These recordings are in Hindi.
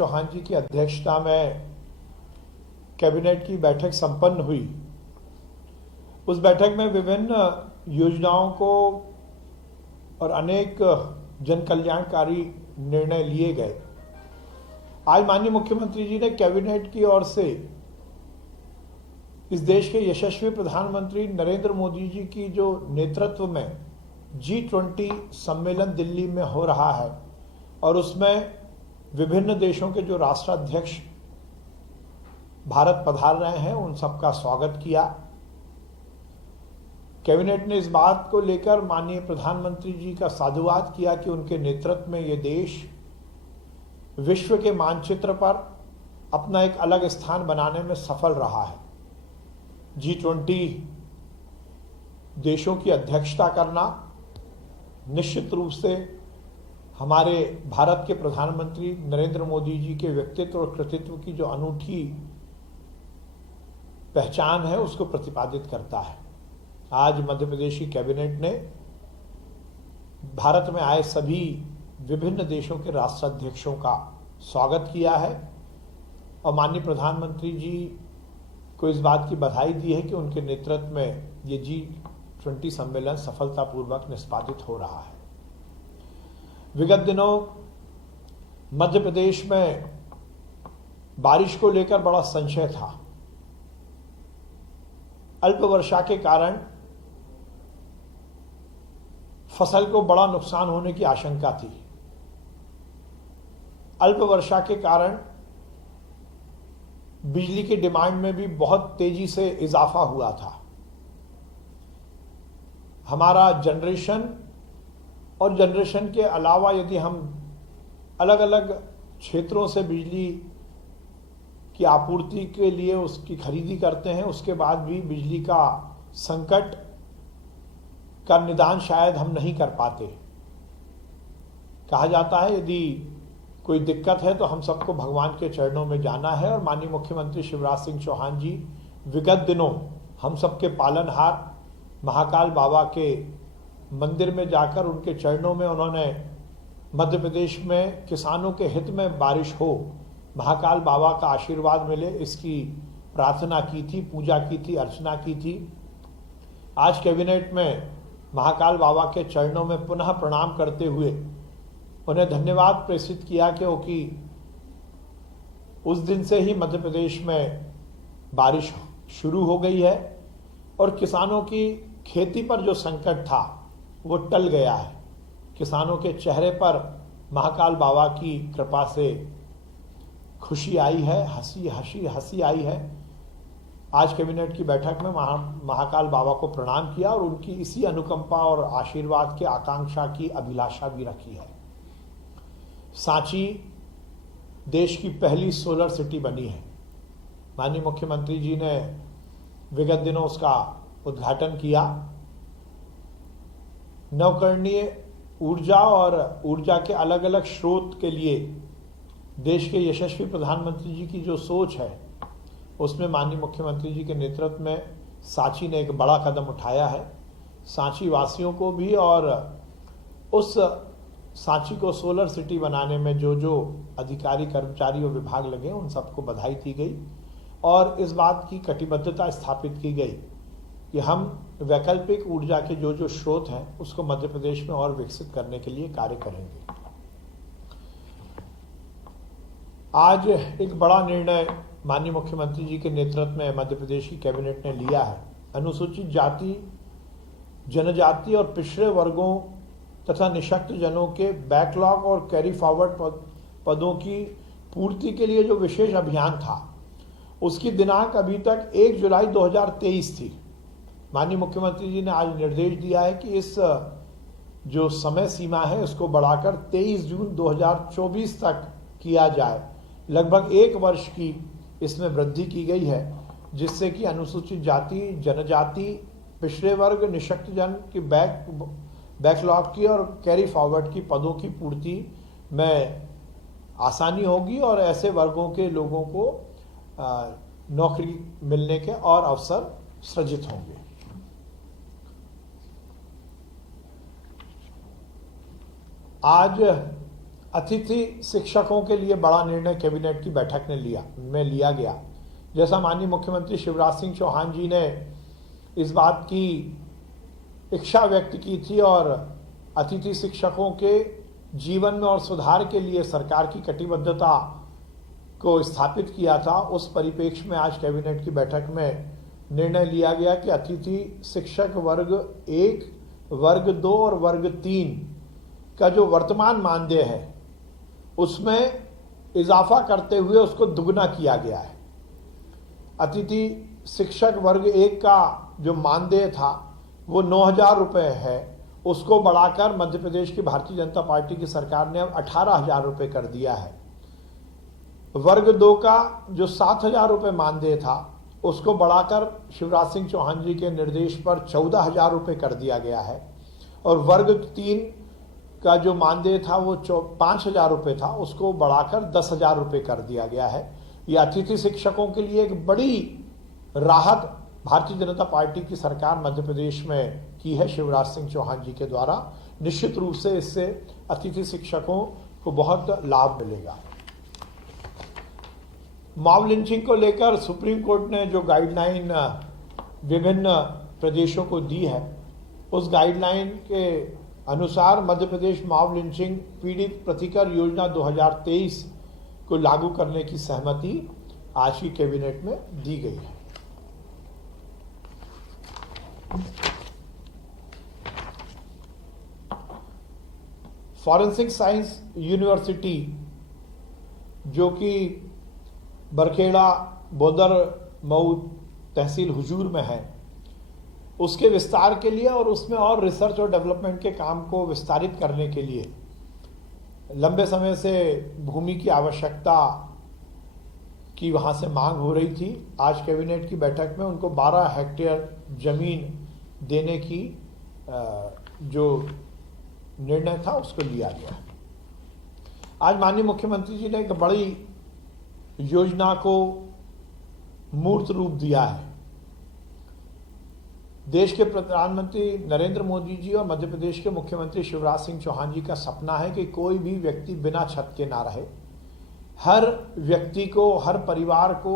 चौहान जी की अध्यक्षता में कैबिनेट की बैठक संपन्न हुई। उस बैठक में विभिन्न योजनाओं को और अनेक जन कल्याणकारी निर्णय लिए गए। आज माननीय मुख्यमंत्री जी ने कैबिनेट की ओर से इस देश के यशस्वी प्रधानमंत्री नरेंद्र मोदी जी की जो नेतृत्व में G20 सम्मेलन दिल्ली में हो रहा है और उसमें विभिन्न देशों के जो राष्ट्राध्यक्ष भारत पधार रहे हैं, उन सबका स्वागत किया। कैबिनेट ने इस बात को लेकर माननीय प्रधानमंत्री जी का साधुवाद किया कि उनके नेतृत्व में ये देश विश्व के मानचित्र पर अपना एक अलग स्थान बनाने में सफल रहा है। G20 देशों की अध्यक्षता करना निश्चित रूप से हमारे भारत के प्रधानमंत्री नरेंद्र मोदी जी के व्यक्तित्व और कृतित्व की जो अनूठी पहचान है उसको प्रतिपादित करता है। आज मध्य प्रदेश की कैबिनेट ने भारत में आए सभी विभिन्न देशों के राष्ट्राध्यक्षों का स्वागत किया है और माननीय प्रधानमंत्री जी को इस बात की बधाई दी है कि उनके नेतृत्व में ये G20 सम्मेलन सफलतापूर्वक निष्पादित हो रहा है। विगत दिनों मध्य प्रदेश में बारिश को लेकर बड़ा संशय था। अल्प वर्षा के कारण फसल को बड़ा नुकसान होने की आशंका थी। अल्प वर्षा के कारण बिजली की डिमांड में भी बहुत तेजी से इजाफा हुआ था। हमारा जनरेशन और जनरेशन के अलावा यदि हम अलग अलग क्षेत्रों से बिजली की आपूर्ति के लिए उसकी खरीदी करते हैं, उसके बाद भी बिजली का संकट का निदान शायद हम नहीं कर पाते। कहा जाता है यदि कोई दिक्कत है तो हम सबको भगवान के चरणों में जाना है और माननीय मुख्यमंत्री शिवराज सिंह चौहान जी विगत दिनों हम सबके पालनहार महाकाल बाबा के मंदिर में जाकर उनके चरणों में उन्होंने मध्य प्रदेश में किसानों के हित में बारिश हो, महाकाल बाबा का आशीर्वाद मिले, इसकी प्रार्थना की थी, पूजा की थी, अर्चना की थी। आज कैबिनेट में महाकाल बाबा के चरणों में पुनः प्रणाम करते हुए उन्हें धन्यवाद प्रेषित किया क्योंकि उस दिन से ही मध्य प्रदेश में बारिश शुरू हो गई है और किसानों की खेती पर जो संकट था वो टल गया है। किसानों के चेहरे पर महाकाल बाबा की कृपा से खुशी आई है, हंसी आई है। आज कैबिनेट की बैठक में महाकाल बाबा को प्रणाम किया और उनकी इसी अनुकंपा और आशीर्वाद के आकांक्षा की अभिलाषा भी रखी है। सांची देश की पहली सोलर सिटी बनी है। माननीय मुख्यमंत्री जी ने विगत दिनों उसका उद्घाटन किया। नवकरणीय ऊर्जा और ऊर्जा के अलग अलग स्रोत के लिए देश के यशस्वी प्रधानमंत्री जी की जो सोच है उसमें माननीय मुख्यमंत्री जी के नेतृत्व में सांची ने एक बड़ा कदम उठाया है। सांची वासियों को भी और उस सांची को सोलर सिटी बनाने में जो जो अधिकारी कर्मचारी और विभाग लगे उन सबको बधाई दी गई और इस बात की कटिबद्धता स्थापित की गई कि हम वैकल्पिक ऊर्जा के जो जो स्रोत हैं उसको मध्य प्रदेश में और विकसित करने के लिए कार्य करेंगे। आज एक बड़ा निर्णय माननीय मुख्यमंत्री जी के नेतृत्व में मध्य प्रदेश की कैबिनेट ने लिया है। अनुसूचित जाति, जनजाति और पिछड़े वर्गों तथा निशक्त जनों के बैकलॉग और कैरी फॉरवर्ड पदों की पूर्ति के लिए जो विशेष अभियान था उसकी दिनांक अभी तक 1 जुलाई 2023 थी। माननीय मुख्यमंत्री जी ने आज निर्देश दिया है कि इस जो समय सीमा है उसको बढ़ाकर 23 जून 2024 तक किया जाए। लगभग 1 वर्ष की इसमें वृद्धि की गई है जिससे कि अनुसूचित जाति, जनजाति, पिछड़े वर्ग, निशक्त जन की बैकलॉग की और कैरी फॉरवर्ड की पदों की पूर्ति में आसानी होगी और ऐसे वर्गों के लोगों को नौकरी मिलने के और अवसर सृजित होंगे। आज अतिथि शिक्षकों के लिए बड़ा निर्णय कैबिनेट की बैठक में लिया गया। जैसा माननीय मुख्यमंत्री शिवराज सिंह चौहान जी ने इस बात की इच्छा व्यक्त की थी और अतिथि शिक्षकों के जीवन में और सुधार के लिए सरकार की कटिबद्धता को स्थापित किया था, उस परिप्रेक्ष्य में आज कैबिनेट की बैठक में निर्णय लिया गया कि अतिथि शिक्षक वर्ग 1, वर्ग 2 और वर्ग 3 का जो वर्तमान मानदेय है उसमें इजाफा करते हुए उसको दुगना किया गया है। अतिथि शिक्षक वर्ग 1 का जो मानदेय था वो 9,000 रुपये है, उसको बढ़ाकर मध्य प्रदेश की भारतीय जनता पार्टी की सरकार ने अब 18,000 रुपये कर दिया है। वर्ग 2 का जो 7,000 रुपये मानदेय था उसको बढ़ाकर शिवराज सिंह चौहान जी के निर्देश पर 14,000 रुपये कर दिया गया है और वर्ग 3 का जो मानदेय था वो 5,000 रुपये था, उसको बढ़ाकर 10,000 रुपये कर दिया गया है। ये अतिथि शिक्षकों के लिए एक बड़ी राहत भारतीय जनता पार्टी की सरकार मध्य प्रदेश में की है शिवराज सिंह चौहान जी के द्वारा। निश्चित रूप से इससे अतिथि शिक्षकों को बहुत लाभ मिलेगा। मॉब लिंचिंग को लेकर सुप्रीम कोर्ट ने जो गाइडलाइन विभिन्न प्रदेशों को दी है, उस गाइडलाइन के अनुसार मध्य प्रदेश मॉब लिंचिंग पीड़ित प्रतिकर योजना 2023 को लागू करने की सहमति आज की कैबिनेट में दी गई है। फॉरेंसिक साइंस यूनिवर्सिटी जो कि बरखेड़ा बोदर मऊ तहसील हुजूर में है, उसके विस्तार के लिए और उसमें और रिसर्च और डेवलपमेंट के काम को विस्तारित करने के लिए लंबे समय से भूमि की आवश्यकता की वहाँ से मांग हो रही थी। आज कैबिनेट की बैठक में उनको 12 हेक्टेयर जमीन देने की जो निर्णय था उसको लिया गया। आज माननीय मुख्यमंत्री जी ने एक बड़ी योजना को मूर्त रूप दिया है। देश के प्रधानमंत्री नरेंद्र मोदी जी और मध्य प्रदेश के मुख्यमंत्री शिवराज सिंह चौहान जी का सपना है कि कोई भी व्यक्ति बिना छत के ना रहे। हर व्यक्ति को, हर परिवार को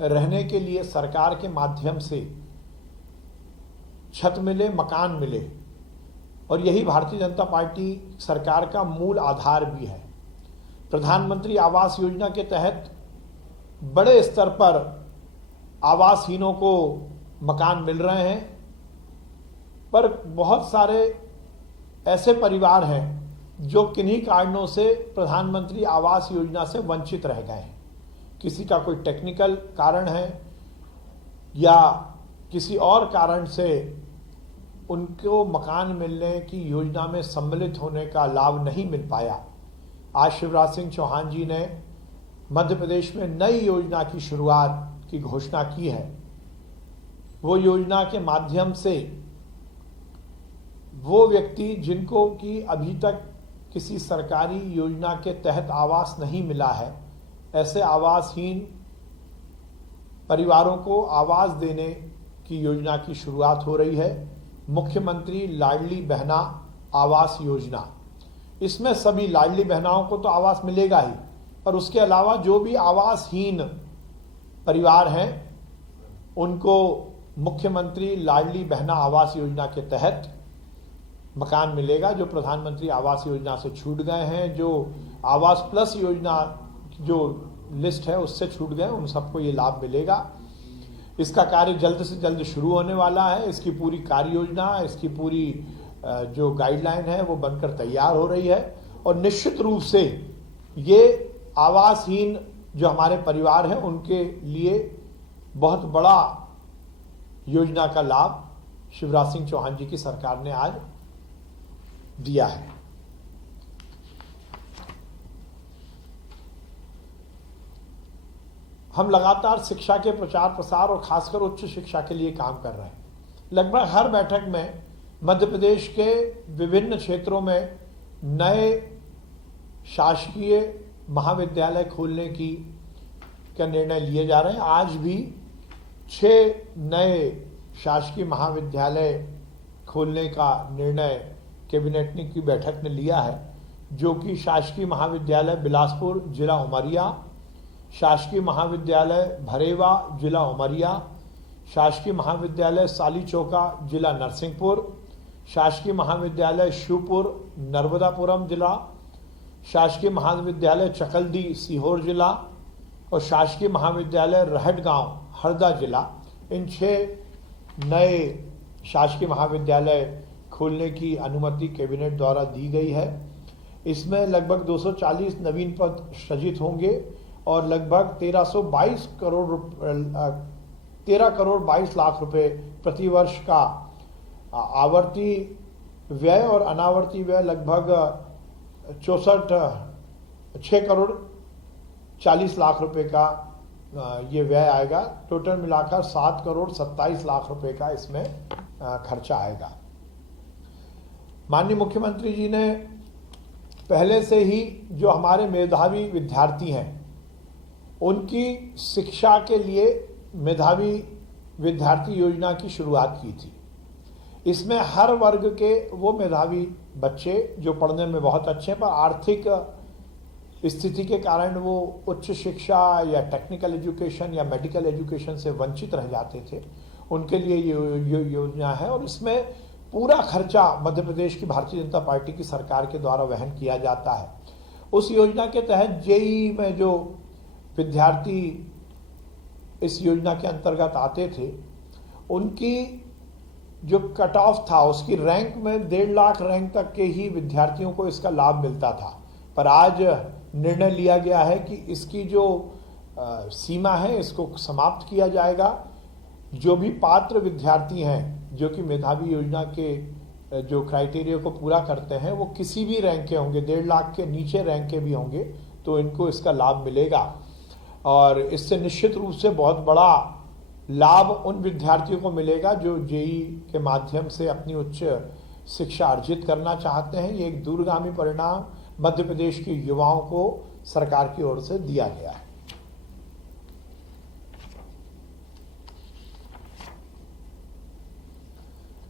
रहने के लिए सरकार के माध्यम से छत मिले, मकान मिले, और यही भारतीय जनता पार्टी सरकार का मूल आधार भी है। प्रधानमंत्री आवास योजना के तहत बड़े स्तर पर आवासहीनों को मकान मिल रहे हैं, पर बहुत सारे ऐसे परिवार हैं जो किन्हीं कारणों से प्रधानमंत्री आवास योजना से वंचित रह गए हैं। किसी का कोई टेक्निकल कारण है या किसी और कारण से उनको मकान मिलने की योजना में सम्मिलित होने का लाभ नहीं मिल पाया। आज शिवराज सिंह चौहान जी ने मध्य प्रदेश में नई योजना की शुरुआत की घोषणा की है। वो योजना के माध्यम से वो व्यक्ति जिनको कि अभी तक किसी सरकारी योजना के तहत आवास नहीं मिला है, ऐसे आवासहीन परिवारों को आवास देने की योजना की शुरुआत हो रही है। मुख्यमंत्री लाडली बहना आवास योजना, इसमें सभी लाडली बहनाओं को तो आवास मिलेगा ही, और उसके अलावा जो भी आवासहीन परिवार हैं उनको मुख्यमंत्री लाडली बहना आवास योजना के तहत मकान मिलेगा। जो प्रधानमंत्री आवास योजना से छूट गए हैं, जो आवास प्लस योजना जो लिस्ट है उससे छूट गए, उन सबको ये लाभ मिलेगा। इसका कार्य जल्द से जल्द शुरू होने वाला है। इसकी पूरी कार्य योजना, इसकी पूरी जो गाइडलाइन है वो बनकर तैयार हो रही है, और निश्चित रूप से ये आवासहीन जो हमारे परिवार हैं उनके लिए बहुत बड़ा योजना का लाभ शिवराज सिंह चौहान जी की सरकार ने आज दिया है। हम लगातार शिक्षा के प्रचार प्रसार और खासकर उच्च शिक्षा के लिए काम कर रहे हैं। लगभग हर बैठक में मध्य प्रदेश के विभिन्न क्षेत्रों में नए शासकीय महाविद्यालय खोलने का निर्णय लिए जा रहे हैं। आज भी 6 नए शासकीय महाविद्यालय खोलने का निर्णय कैबिनेट की बैठक ने लिया है। जो कि शासकीय महाविद्यालय बिलासपुर जिला उमरिया, शासकीय महाविद्यालय भरेवा जिला उमरिया, शासकीय महाविद्यालय सालीचौका जिला नरसिंहपुर, शासकीय महाविद्यालय शिवपुर नर्मदापुरम जिला, शासकीय महाविद्यालय चकल्दी सीहोर जिला और शासकीय महाविद्यालय रहटगांव हरदा जिला, इन 6 नए शासकीय महाविद्यालय खोलने की अनुमति कैबिनेट द्वारा दी गई है। इसमें लगभग 240 नवीन पद सृजित होंगे और लगभग 13 करोड़ 22 लाख रुपए प्रतिवर्ष का आवर्ती व्यय और अनावर्ती व्यय लगभग 6 करोड़ 40 लाख रुपए का ये व्यय आएगा। टोटल मिलाकर 7 करोड़ 27 लाख रुपए का इसमें खर्चा आएगा। माननीय मुख्यमंत्री जी ने पहले से ही जो हमारे मेधावी विद्यार्थी हैं उनकी शिक्षा के लिए मेधावी विद्यार्थी योजना की शुरुआत की थी। इसमें हर वर्ग के वो मेधावी बच्चे जो पढ़ने में बहुत अच्छे हैं पर आर्थिक स्थिति के कारण वो उच्च शिक्षा या टेक्निकल एजुकेशन या मेडिकल एजुकेशन से वंचित रह जाते थे, उनके लिए ये योजना है और इसमें पूरा खर्चा मध्य प्रदेश की भारतीय जनता पार्टी की सरकार के द्वारा वहन किया जाता है। उस योजना के तहत जेईई में जो विद्यार्थी इस योजना के अंतर्गत आते थे उनकी जो कट ऑफ था उसकी रैंक में 1.5 लाख रैंक तक के ही विद्यार्थियों को इसका लाभ मिलता था। पर आज निर्णय लिया गया है कि इसकी जो सीमा है इसको समाप्त किया जाएगा। जो भी पात्र विद्यार्थी हैं जो कि मेधावी योजना के जो क्राइटेरिया को पूरा करते हैं वो किसी भी रैंक के होंगे, 1.5 लाख के नीचे रैंक के भी होंगे तो इनको इसका लाभ मिलेगा और इससे निश्चित रूप से बहुत बड़ा लाभ उन विद्यार्थियों को मिलेगा जो जेईई के माध्यम से अपनी उच्च शिक्षा अर्जित करना चाहते हैं। ये एक दूरगामी परिणाम मध्य प्रदेश के युवाओं को सरकार की ओर से दिया गया है।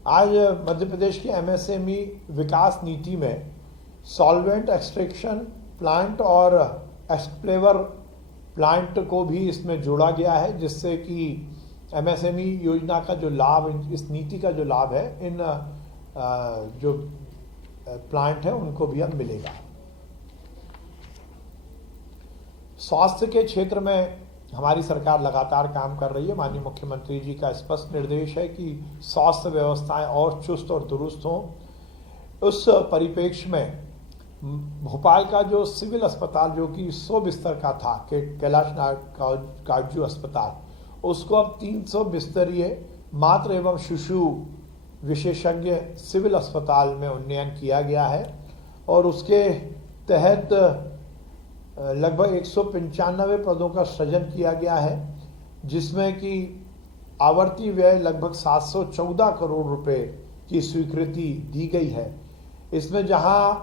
आज मध्य प्रदेश की एमएसएमई विकास नीति में सॉल्वेंट एक्सट्रैक्शन प्लांट और एक्सप्लेवर प्लांट को भी इसमें जोड़ा गया है, जिससे कि एमएसएमई योजना का जो लाभ, इस नीति का जो लाभ है इन जो प्लांट है उनको भी अब मिलेगा। स्वास्थ्य के क्षेत्र में हमारी सरकार लगातार काम कर रही है। माननीय मुख्यमंत्री जी का स्पष्ट निर्देश है कि स्वास्थ्य व्यवस्थाएं और चुस्त और दुरुस्त हों। उस परिप्रेक्ष्य में भोपाल का जो सिविल अस्पताल जो कि 100 बिस्तर का था, कैलाश काटजू अस्पताल, उसको अब 300 बिस्तरीय मातृ एवं शिशु विशेषज्ञ सिविल अस्पताल में उन्नयन किया गया है और उसके तहत लगभग 195 पदों का सृजन किया गया है, जिसमें कि आवर्ती व्यय लगभग 714 करोड़ रुपए की स्वीकृति दी गई है। इसमें जहां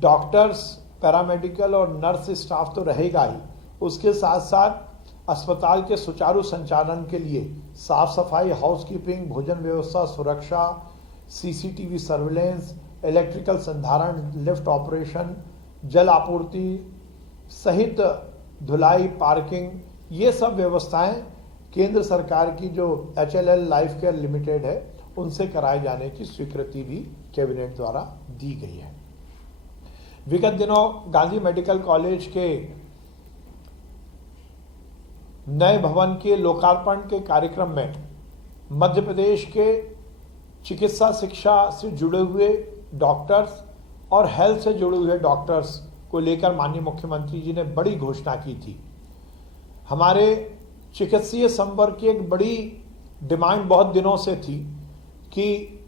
डॉक्टर्स, पैरामेडिकल और नर्स स्टाफ तो रहेगा ही, उसके साथ साथ अस्पताल के सुचारू संचालन के लिए साफ सफाई, हाउसकीपिंग, भोजन व्यवस्था, सुरक्षा, सीसीटीवी सर्विलेंस, इलेक्ट्रिकल संधारण, लिफ्ट ऑपरेशन, जल आपूर्ति सहित धुलाई, पार्किंग, ये सब व्यवस्थाएं केंद्र सरकार की जो HLL लाइफ केयर लिमिटेड है उनसे कराए जाने की स्वीकृति भी कैबिनेट द्वारा दी गई है। विगत दिनों गांधी मेडिकल कॉलेज के नए भवन के लोकार्पण के कार्यक्रम में मध्य प्रदेश के चिकित्सा शिक्षा से जुड़े हुए डॉक्टर्स और हेल्थ से जुड़े हुए डॉक्टर्स को लेकर माननीय मुख्यमंत्री जी ने बड़ी घोषणा की थी। हमारे चिकित्सीय संवर्ग की एक बड़ी डिमांड बहुत दिनों से थी कि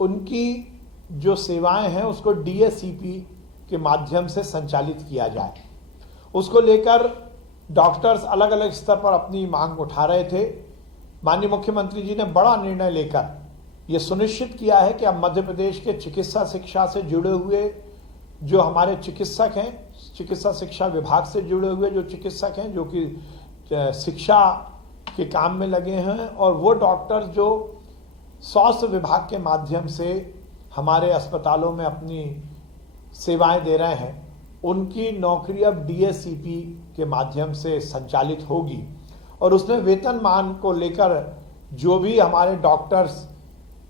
उनकी जो सेवाएं हैं उसको DSCP के माध्यम से संचालित किया जाए। उसको लेकर डॉक्टर्स अलग अलग स्तर पर अपनी मांग उठा रहे थे। माननीय मुख्यमंत्री जी ने बड़ा निर्णय लेकर यह सुनिश्चित किया है कि अब मध्य प्रदेश के चिकित्सा शिक्षा से जुड़े हुए जो हमारे चिकित्सक हैं, चिकित्सा शिक्षा विभाग से जुड़े हुए जो चिकित्सक हैं जो कि शिक्षा के काम में लगे हैं, और वो डॉक्टर्स जो स्वास्थ्य विभाग के माध्यम से हमारे अस्पतालों में अपनी सेवाएं दे रहे हैं, उनकी नौकरी अब डीएससीपी के माध्यम से संचालित होगी और उसमें वेतनमान को लेकर जो भी हमारे डॉक्टर्स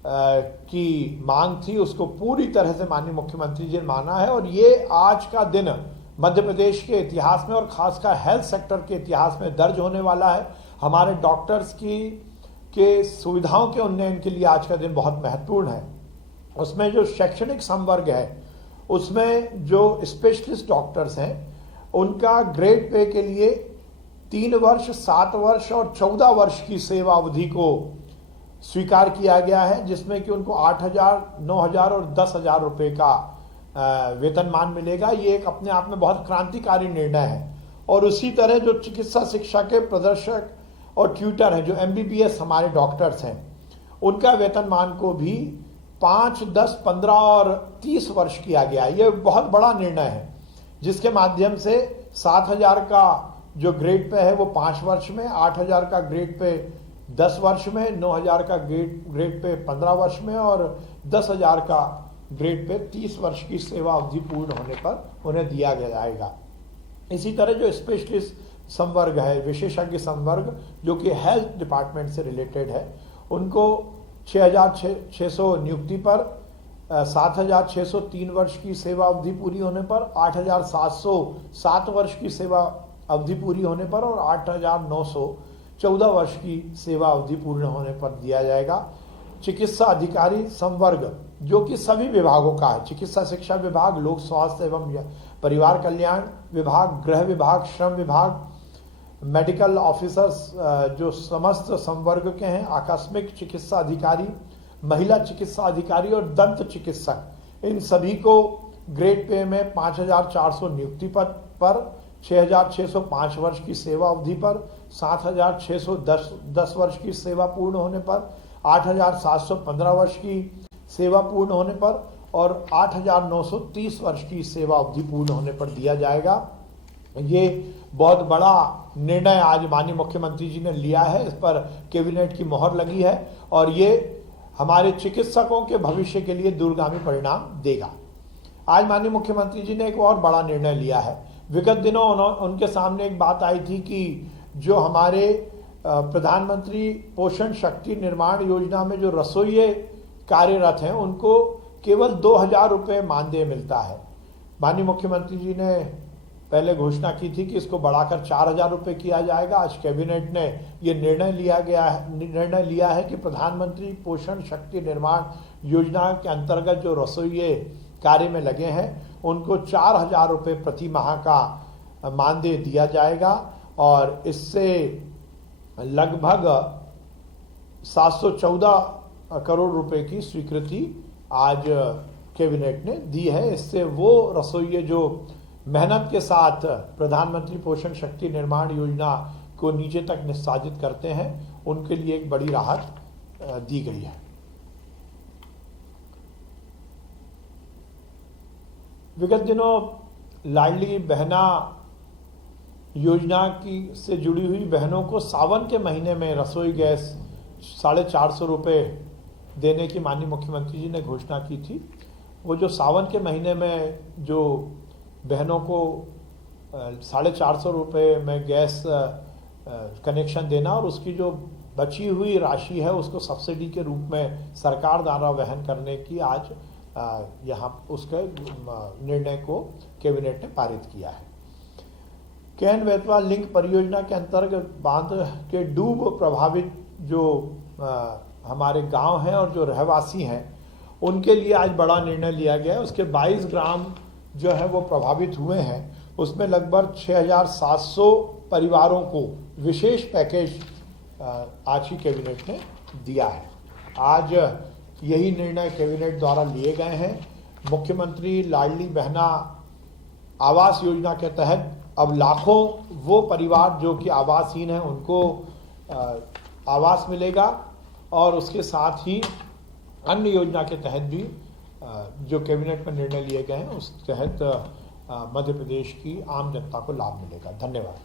की मांग थी उसको पूरी तरह से माननीय मुख्यमंत्री जी ने माना है। और ये आज का दिन मध्य प्रदेश के इतिहास में और खासकर हेल्थ सेक्टर के इतिहास में दर्ज होने वाला है। हमारे डॉक्टर्स के सुविधाओं के उन्नयन के लिए आज का दिन बहुत महत्वपूर्ण है। उसमें जो शैक्षणिक संवर्ग है उसमें जो स्पेशलिस्ट डॉक्टर्स हैं उनका ग्रेड पे के लिए 3 वर्ष, 7 वर्ष और 14 वर्ष की सेवा अवधि को स्वीकार किया गया है, जिसमें कि उनको 8,000, 9,000 और 10,000 रुपये का वेतनमान मिलेगा। ये एक अपने आप में बहुत क्रांतिकारी निर्णय है। और उसी तरह जो चिकित्सा शिक्षा के प्रदर्शक और ट्यूटर हैं, जो एमबीबीएस हमारे डॉक्टर्स हैं, उनका वेतनमान को भी 5, 10, 15 और 30 वर्ष किया गया। ये बहुत बड़ा निर्णय है, जिसके माध्यम से 7,000 का जो ग्रेड पे है वो 5 वर्ष में, 8,000 का ग्रेड पे 10 वर्ष में, 9,000 का ग्रेड पे 15 वर्ष में और 10,000 का ग्रेड पे 30 वर्ष की सेवा अवधि पूर्ण होने पर उन्हें दिया जाएगा। इसी तरह जो स्पेशलिस्ट संवर्ग है, विशेषज्ञ संवर्ग, जो कि हेल्थ डिपार्टमेंट से रिलेटेड है, उनको 6,600 नियुक्ति पर, 7,603 वर्ष की सेवा अवधि पूरी होने पर, 8,707 वर्ष की सेवा अवधि पूरी होने पर और 8,914 वर्ष की सेवा अवधि पूर्ण होने पर दिया जाएगा। चिकित्सा अधिकारी संवर्ग, जो कि सभी विभागों का है, चिकित्सा शिक्षा विभाग, लोक स्वास्थ्य एवं परिवार कल्याण विभाग, गृह विभाग, श्रम विभाग, मेडिकल ऑफिसर्स जो समस्त संवर्ग के हैं, आकस्मिक चिकित्सा अधिकारी, महिला चिकित्सा अधिकारी और दंत चिकित्सक, इन सभी को ग्रेड पे में 5,400 नियुक्ति पद पर, 6,605 वर्ष की सेवा अवधि पर, 7,610 वर्ष की सेवा पूर्ण होने पर, 8,715 वर्ष की सेवा पूर्ण होने पर और 8,930 वर्ष की सेवा अवधि पूर्ण होने पर दिया जाएगा। ये बहुत बड़ा निर्णय आज माननीय मुख्यमंत्री जी ने लिया है, इस पर कैबिनेट की मोहर लगी है और ये हमारे चिकित्सकों के भविष्य के लिए दूरगामी परिणाम देगा। आज माननीय मुख्यमंत्री जी ने एक और बड़ा निर्णय लिया है। विगत दिनों उनके सामने एक बात आई थी कि जो हमारे प्रधानमंत्री पोषण शक्ति निर्माण योजना में जो रसोइये कार्यरत हैं उनको केवल 2,000 रुपये मानदेय मिलता है। माननीय मुख्यमंत्री जी ने पहले घोषणा की थी कि इसको बढ़ाकर 4,000 रुपये किया जाएगा। आज कैबिनेट ने ये निर्णय लिया है कि प्रधानमंत्री पोषण शक्ति निर्माण योजना के अंतर्गत जो रसोइये कार्य में लगे हैं उनको 4,000 रुपये प्रति माह का मानदेय दिया जाएगा और इससे लगभग 714 करोड़ रुपए की स्वीकृति आज कैबिनेट ने दी है। इससे वो रसोइये जो मेहनत के साथ प्रधानमंत्री पोषण शक्ति निर्माण योजना को नीचे तक निष्पादित करते हैं, उनके लिए एक बड़ी राहत दी गई है। विगत दिनों लाडली बहना योजना की से जुड़ी हुई बहनों को सावन के महीने में रसोई गैस 450 रुपये देने की माननीय मुख्यमंत्री जी ने घोषणा की थी। वो जो सावन के महीने में जो बहनों को 450 रुपये में गैस कनेक्शन देना और उसकी जो बची हुई राशि है उसको सब्सिडी के रूप में सरकार द्वारा वहन करने की आज यहाँ उसके निर्णय को कैबिनेट ने पारित किया है। केन बेतवा लिंक परियोजना के अंतर्गत बांध के डूब प्रभावित जो हमारे गांव हैं और जो रहवासी हैं उनके लिए आज बड़ा निर्णय लिया गया है। उसके 22 ग्राम जो है वो प्रभावित हुए हैं, उसमें लगभग 6,700 परिवारों को विशेष पैकेज आज ही कैबिनेट ने दिया है। आज यही निर्णय कैबिनेट द्वारा लिए गए हैं। मुख्यमंत्री लाडली बहना आवास योजना के तहत अब लाखों वो परिवार जो कि आवासहीन हैं उनको आवास मिलेगा और उसके साथ ही अन्य योजना के तहत भी जो कैबिनेट में निर्णय लिए गए हैं उस तहत मध्य प्रदेश की आम जनता को लाभ मिलेगा। धन्यवाद।